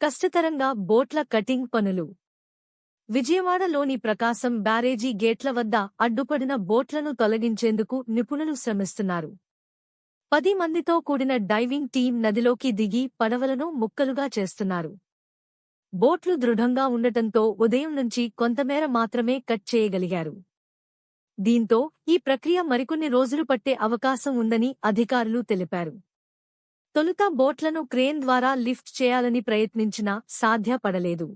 కష్టతరంగా బోట్ల cutting పనులు. విజయవాడలోని ప్రకాశం బ్యారేజీ గేట్ల వద్ద అడ్డుపడిన బోట్లను తొలగించేందుకు నిపుణులు శ్రమిస్తున్నారు. 10 మందితో కూడిన డైవింగ్ టీం నదిలోకి దిగి పడవలను ముక్కలుగా చేస్తున్నారు. బోట్లు దృఢంగా ఉండటంతో ఉదయం నుంచి కొంతమేర మాత్రమే కట్ చేయగలిగారు. దీంతో ఈ ప్రక్రియ మరికొన్ని రోజులు పట్టే అవకాశం ఉందని అధికారులు తెలిపారు. తొలుత బోట్లను క్రేన్ ద్వారా లిఫ్ట్ చేయాలని ప్రయత్నించినా సాధ్యపడలేదు.